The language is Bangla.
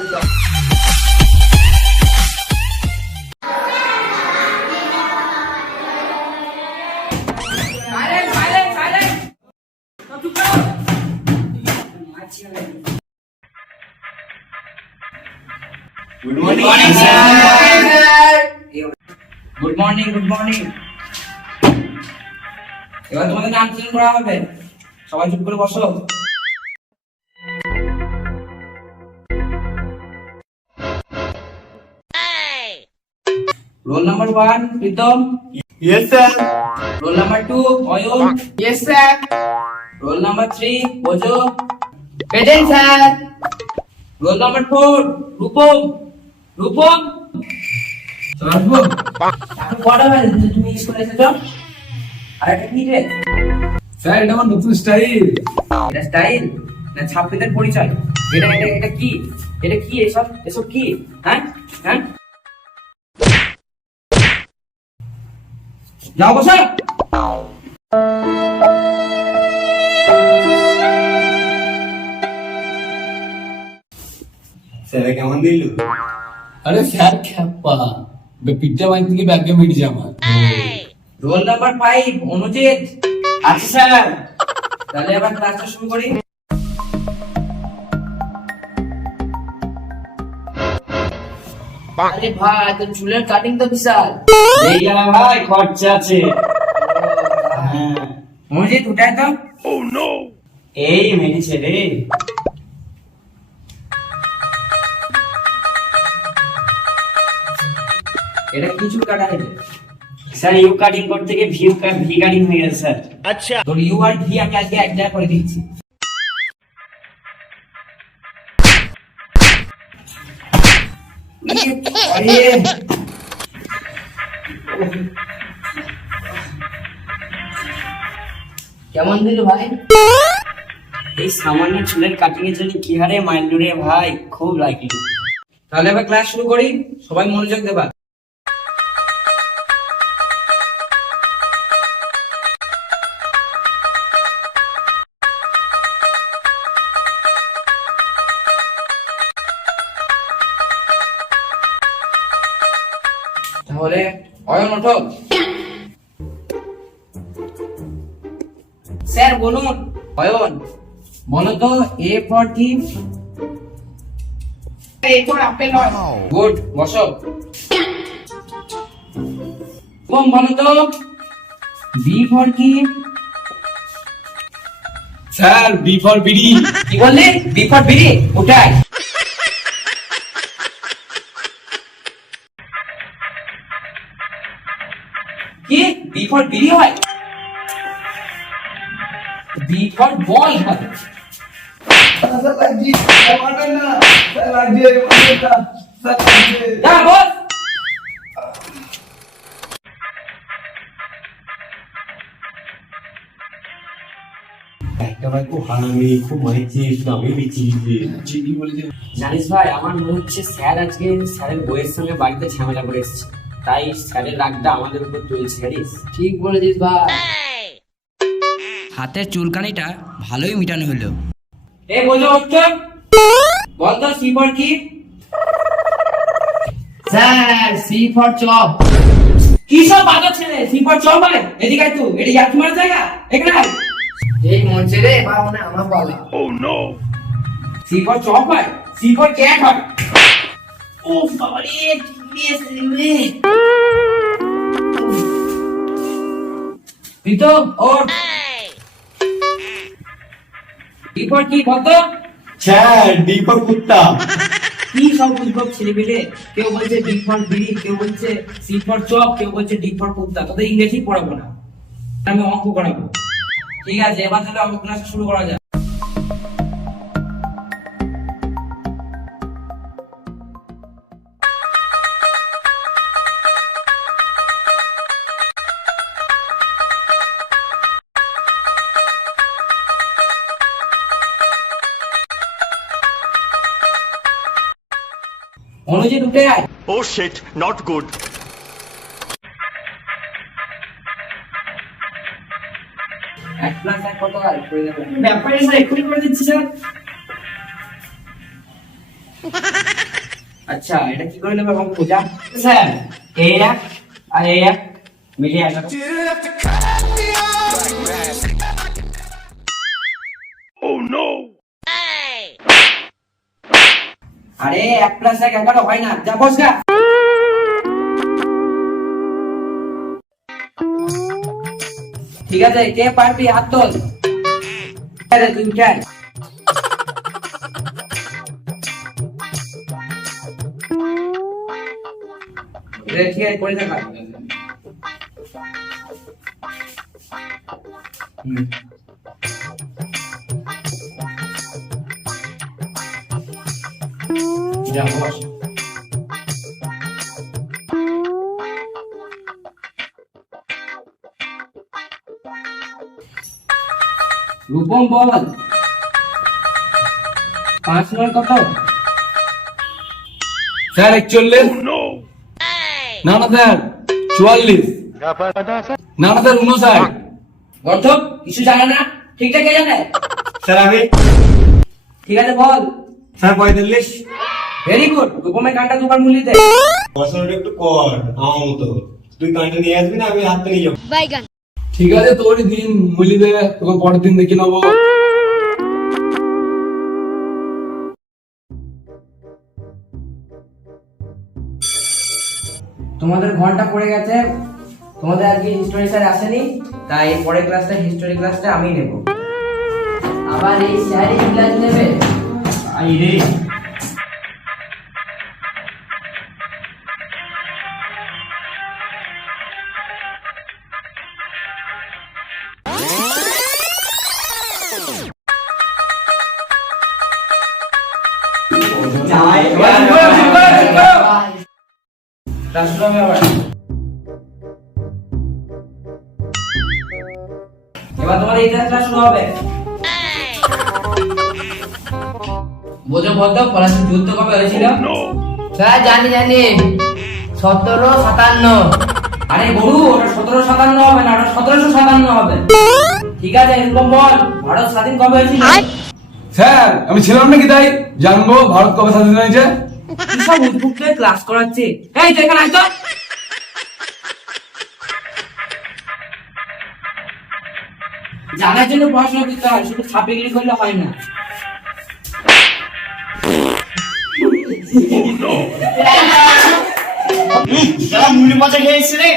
Good sir. Good morning good morning এবার তোমাদের নাম চেঞ্জ করা হবে সবাই চুপ করে বসো roll number one Pritam yes sir roll number two Ayan Yes, sir. Roll number three বোঝো Present, sir. Roll number four Rupam Rupam আসব এখন কটা বাজে তুমি স্কুলে এসেছ আর একটা কি রে স্যার এটা আমার নতুন স্টাইল এটা স্টাইল না ছাত্রীদের পরিচয়। এটা এটা এটা কি? এটা কি এসব? এসব কি? হ্যাঁ? হ্যাঁ? যাও বসো। স্যার কেমন দিল? আরে স্যার খ্যাপা। পিঠটা বাইক থেকে ব্যাগে মেরেছে আমার। Roll number five Anujit. আচ্ছা স্যার। তাহলে এবার ক্লাসটা শুরু করি। আরে ভাই তোর চুলের কাটিং তো বিশাল। এই গেলাম ভাই খরচা আছে। হ্যাঁ। তো। এই মেরেছে রে এটা কি চুল কাটা হয়েছে স্যার ইউ কাটিং করতে গিয়ে ভিউ ভি কাটিং হয়ে গেছে স্যার। তোর ইউ আর ভি আমি আজকে এক জায়গায় করে দিচ্ছি। কেমন দিল ভাই? এই সামান্য চুলের কাটিং এর জন্য কি হারে রে ভাই, খুব লাগি তাহলে এবার ক্লাস শুরু করি, সবাই মনোযোগ দেবা। তাহলে অয়ন ওঠো। স্যার বলুন। অয়ন বলো তো এ ফর কি? এরপর আপেল হয় গুড বসো। কম বলো তো বি ফর কি? Sir B for bidi. কি বললি? বি ফর বিড়ি ওটাই কি? বি ফর বিড়ি হয়। বি ফর বল হয়। যা বল। একটা ভাই খুব হারামি খুব মাইছে আমি বেঁচে ঠিকই বলেছে জানিস ভাই আমার মনে হচ্ছে স্যার আজকে স্যারের বইয়ের সঙ্গে বাড়িতে ঝামেলা করে এসেছে। তাই স্যারের রাগটা আমাদের উপর তুলছে জানিস ঠিক বলেছিস ভাই। হাতের চুলকানিটা ভালোই মিটানো হলো। এ বোঝো হচ্ছে বল তো সি ফর কি? Sir C for chop. কি সব বাজার ছেলে? সি ফর চল মানে? এদিকে আয় তুই এটা ইয়ার্কি মারার জায়গা? এখানে আয়। এই মঞ্চে রে এবার মনে আমার পালা। সি ফর চপ হয়? সি ফর ক্যাট হয়? ও বাবা রে চিংড়ি এসেছে রে প্রীতম ওর ফর কি বলতো? স্যার ডি ফর কুত্তা কি সব উদ্ভব ছেলে পেলে কেউ বলছে ডি ফর বিড়ি কেউ বলছে সি ফর চপ কেউ বলছে ডি ফর কুত্তা তোদের ইংরেজি পড়াবো না। আমি অঙ্ক করাবো। ঠিক আছে এবার তাহলে অঙ্ক ক্লাস শুরু করা যাক। অনুজিৎ উঠে আয়। good. এক প্লাস এক কত হয় করে ব্যাপারে স্যার এক্ষুনি করে দিচ্ছি স্যার। আচ্ছা এটা কি করে নেবে যা স্যার এই এক আর এই এক মিলিয়ে এক। আরে, এক প্লাস এক এগারো, হয় না। যা, বস গা। ঠিক আছে, কে পারবি? হাত তোল। তুই উঠাই। ঠিক আছে করে দেখা যা বস রূপম বল পাঁচ নয় কত স্যার একচল্লিশ না না স্যার চুয়াল্লিশ। না না স্যার উনষাট গর্ধব কিছু জানে না? ঠিকঠাক কে জানে? স্যার আমি ঠিক আছে বল। স্যার পঁয়তাল্লিশ। ভেরি গুড রূপমের গানটা দুবার মূল্য দে পড়াশোনাটা একটু কর আমার মতো। তুই গানটা নিয়ে আসবি না আমি হাতটা নিয়ে যাব। বাইগান ঠিক আছে তোরই দিন মুলি দে তোকে পরের দিন দেখে নেব। তোমাদের ঘণ্টা পড়ে গেছে। তোমাদের আজকে হিস্টোরি স্যার আসেনি তাই পরের ক্লাসটা হিস্টোরি ক্লাসটা আমি নেব। আবার এই স্যারই ক্লাস নেবে? আই রে। এবার তোমার ইতিহাস ক্লাস শুরু হবে বোঝো বলতো পলাশির যুদ্ধ কবে হয়েছিল স্যার জানি জানি সতেরো সাতান্ন আরে গরু ওটা সতেরো সাতান্ন হবে না ওটা সতেরোশো সাতান্ন হবে ঠিক আছে এরকম বল ভারত স্বাধীন কবে হয়েছিল স্যার আমি ছিলাম নাকি তাই? জানব ভারত কবে স্বাধীন হয়েছে? সব ক্লাস করাচ্ছে? এই তুই এখানে আয় জানার জন্য পড়াশোনা করতে হয় শুধু ছাপিগিরি করলে হয় না। খেয়েছি রে।